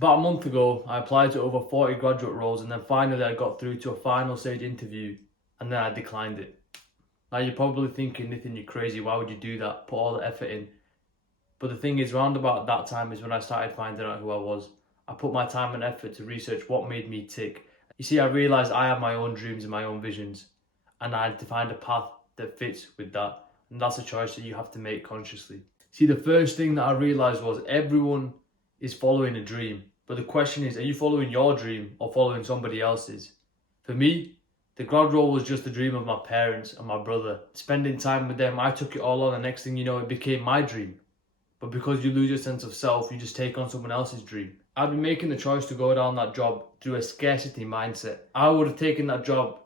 About a month ago, I applied to over 40 graduate roles, and then finally I got through to a final stage interview, and then I declined it. Now you're probably thinking, Nathan, you're crazy, why would you do that? Put all the effort in. But the thing is, round about that time is when I started finding out who I was. I put my time and effort to research what made me tick. You see, I realised I have my own dreams and my own visions, and I had to find a path that fits with that. And that's a choice that you have to make consciously. See, the first thing that I realised was everyone is following a dream. But the question is, are you following your dream or following somebody else's? For me, the grad role was just a dream of my parents and my brother. Spending time with them, I took it all on, and next thing you know, it became my dream. But because you lose your sense of self, you just take on someone else's dream. I'd been making the choice to go down that job through a scarcity mindset. I would have taken that job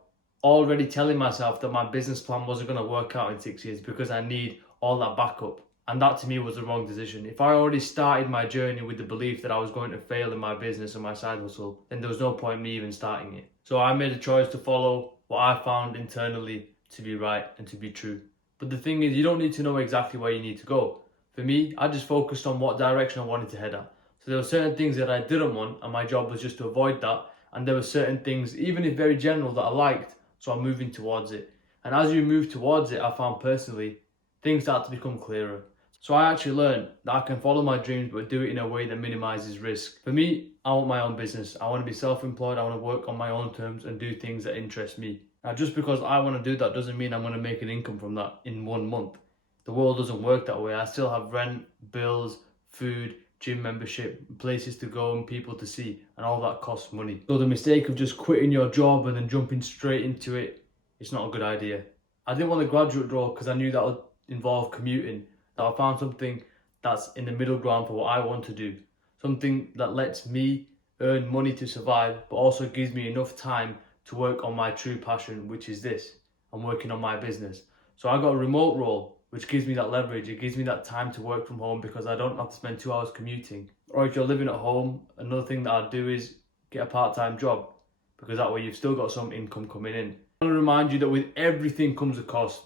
already telling myself that my business plan wasn't going to work out in 6 years because I need all that backup. And that to me was the wrong decision. If I already started my journey with the belief that I was going to fail in my business and my side hustle, then there was no point in me even starting it. So I made a choice to follow what I found internally to be right and to be true. But the thing is, you don't need to know exactly where you need to go. For me, I just focused on what direction I wanted to head at. So there were certain things that I didn't want, and my job was just to avoid that. And there were certain things, even if very general, that I liked, so I'm moving towards it. And as you move towards it, I found personally, things start to become clearer. So I actually learned that I can follow my dreams but do it in a way that minimizes risk. For me, I want my own business. I want to be self-employed. I want to work on my own terms and do things that interest me. Now, just because I want to do that doesn't mean I'm going to make an income from that in 1 month. The world doesn't work that way. I still have rent, bills, food, gym membership, places to go and people to see, and all that costs money. So the mistake of just quitting your job and then jumping straight into it, it's not a good idea. I didn't want the graduate role because I knew that would involve commuting. That I found something that's in the middle ground for what I want to do. Something that lets me earn money to survive, but also gives me enough time to work on my true passion, which is this. I'm working on my business. So I got a remote role, which gives me that leverage. It gives me that time to work from home because I don't have to spend 2 hours commuting. Or if you're living at home, another thing that I'd do is get a part-time job, because that way you've still got some income coming in. I want to remind you that with everything comes a cost.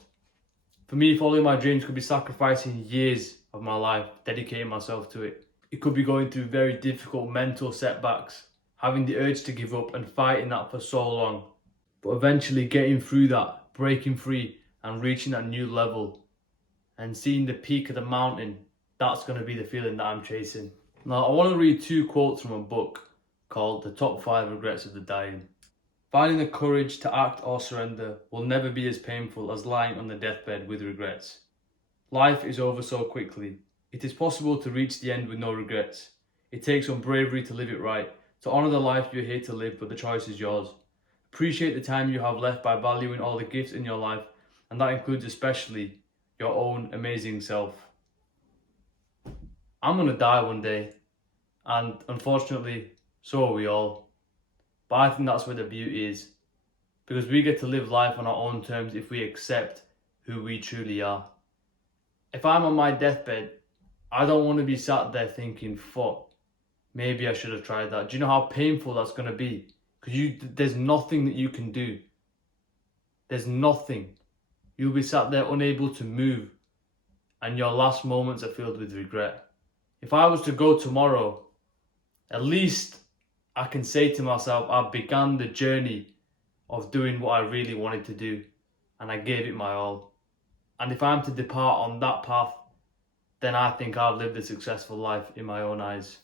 For me, following my dreams could be sacrificing years of my life, dedicating myself to it. It could be going through very difficult mental setbacks, having the urge to give up and fighting that for so long. But eventually getting through that, breaking free and reaching that new level and seeing the peak of the mountain, that's going to be the feeling that I'm chasing. Now, I want to read 2 quotes from a book called The Top 5 Regrets of the Dying. Finding the courage to act or surrender will never be as painful as lying on the deathbed with regrets. Life is over so quickly. It is possible to reach the end with no regrets. It takes some bravery to live it right, to honour the life you're here to live, but the choice is yours. Appreciate the time you have left by valuing all the gifts in your life, and that includes especially your own amazing self. I'm going to die one day, and unfortunately, so are we all. But I think that's where the beauty is, because we get to live life on our own terms if we accept who we truly are. If I'm on my deathbed, I don't want to be sat there thinking, fuck, maybe I should have tried that. Do you know how painful that's going to be? Because there's nothing that you can do. There's nothing. You'll be sat there unable to move, and your last moments are filled with regret. If I was to go tomorrow, at least I can say to myself, I've begun the journey of doing what I really wanted to do, and I gave it my all. And if I'm to depart on that path, then I think I've lived a successful life in my own eyes.